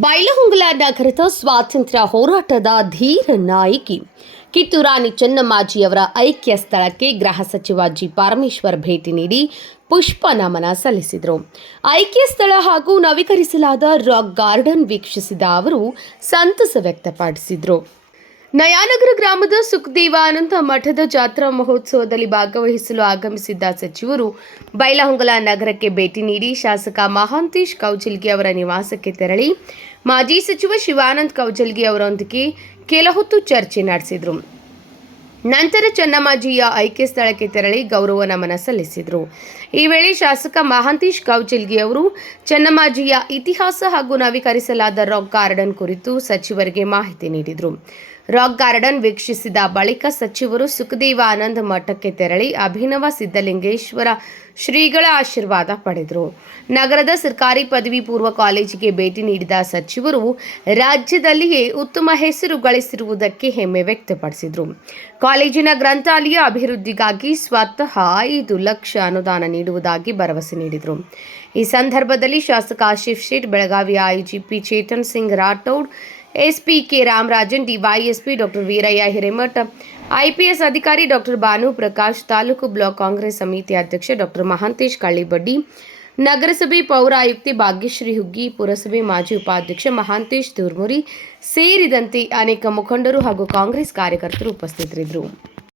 ಬೈಲಹೊಂಗಲ ನಗರದ ಸ್ವಾತಂತ್ರ್ಯ ಹೋರಾಟದ ಧೀರ ನಾಯಕಿ ಕಿತ್ತೂರಾಣಿ ಚೆನ್ನಮ್ಮಾಜಿಯವರ ಐಕ್ಯ ಸ್ಥಳಕ್ಕೆ ಗೃಹ ಸಚಿವ ಜಿ ಪರಮೇಶ್ವರ್ ಭೇಟಿ ನೀಡಿ ಪುಷ್ಪ ನಮನ ಸಲ್ಲಿಸಿದರು. ಐಕ್ಯ ಸ್ಥಳ ಹಾಗೂ ನವೀಕರಿಸಲಾದ ರಾಕ್ ಗಾರ್ಡನ್ ವೀಕ್ಷಿಸಿದ ಅವರು ಸಂತಸ ವ್ಯಕ್ತಪಡಿಸಿದರು. ನಯಾನಗರ ಗ್ರಾಮದ ಸುಖದೇವಾನಂದ ಮಠದ ಜಾತ್ರಾ ಮಹೋತ್ಸವದಲ್ಲಿ ಭಾಗವಹಿಸಲು ಆಗಮಿಸಿದ್ದ ಸಚಿವರು ಬೈಲಹೊಂಗಲ ನಗರಕ್ಕೆ ಭೇಟಿ ನೀಡಿ ಶಾಸಕ ಮಹಾಂತೇಶ್ ಕೌಜಲ್ಗಿ ಅವರ ನಿವಾಸಕ್ಕೆ ತೆರಳಿ ಮಾಜಿ ಸಚಿವ ಶಿವಾನಂದ ಕೌಜಲ್ಗಿ ಅವರೊಂದಿಗೆ ಕೆಲ ಹೊತ್ತು ಚರ್ಚೆ ನಡೆಸಿದರು. ನಂತರ ಚೆನ್ನಮ್ಮಾಜಿಯ ಐಕ್ಯ ಸ್ಥಳಕ್ಕೆ ತೆರಳಿ ಗೌರವ ನಮನ ಸಲ್ಲಿಸಿದರು. ಈ ವೇಳೆ ಶಾಸಕ ಮಹಾಂತೇಶ್ ಕೌಜಲ್ಗಿ ಅವರು ಚೆನ್ನಮ್ಮಾಜಿಯ ಇತಿಹಾಸ ಹಾಗೂ ನವೀಕರಿಸಲಾದ ರಾಕ್ ಗಾರ್ಡನ್ ಕುರಿತು ಸಚಿವರಿಗೆ ಮಾಹಿತಿ ನೀಡಿದರು. ರಾಕ್ ಗಾರ್ಡನ್ ವೀಕ್ಷಿಸಿದ ಬಳಿಕ ಸಚಿವರು ಸುಖದೇವಾನಂದ ಮಠಕ್ಕೆ ತೆರಳಿ ಅಭಿನವ ಸಿದ್ಧಲಿಂಗೇಶ್ವರ ಶ್ರೀಗಳ ಆಶೀರ್ವಾದ ಪಡೆದರು. ನಗರದ ಸರ್ಕಾರಿ ಪದವಿ ಪೂರ್ವ ಕಾಲೇಜಿಗೆ ಭೇಟಿ ನೀಡಿದ ಸಚಿವರು ರಾಜ್ಯದಲ್ಲಿಯೇ ಉತ್ತಮ ಹೆಸರು ಗಳಿಸಿರುವುದಕ್ಕೆ ಹೆಮ್ಮೆ ವ್ಯಕ್ತಪಡಿಸಿದರು. ಕಾಲೇಜಿನ ಗ್ರಂಥಾಲಯ ಅಭಿವೃದ್ಧಿಗಾಗಿ ಸ್ವತಃ 5 ಲಕ್ಷ ಅನುದಾನ ನೀಡುವುದಾಗಿ ಭರವಸೆ ನೀಡಿದರು. ಈ ಸಂದರ್ಭದಲ್ಲಿ ಶಾಸಕ Asif Sheth, Belagavi IGP Chetan Singh Rathod, SP K Ramarajan, DySP doctor Veerayya Hiremath, IPS ಅಧಿಕಾರಿ ಡಾಕ್ಟರ್ ಭಾನು ಪ್ರಕಾಶ್, ತಾಲೂಕು ಬ್ಲಾಕ್ ಕಾಂಗ್ರೆಸ್ ಸಮಿತಿ ಅಧ್ಯಕ್ಷ ಡಾಕ್ಟರ್ ಮಹಾಂತೇಶ್ ಕಳ್ಳಿಬಡ್ಡಿ, ನಗರಸಭೆ ಪೌರ ಆಯುಕ್ತೆ ಭಾಗ್ಯಶ್ರೀ ಹುಗ್ಗಿ, ಪುರಸಭೆ ಮಾಜಿ ಉಪಾಧ್ಯಕ್ಷ ಮಹಾಂತೇಶ್ ದೂರ್ಮುರಿ ಸೇರಿದಂತೆ ಅನೇಕ ಮುಖಂಡರು ಹಾಗೂ ಕಾಂಗ್ರೆಸ್ ಕಾರ್ಯಕರ್ತರು ಉಪಸ್ಥಿತರಿದ್ದರು.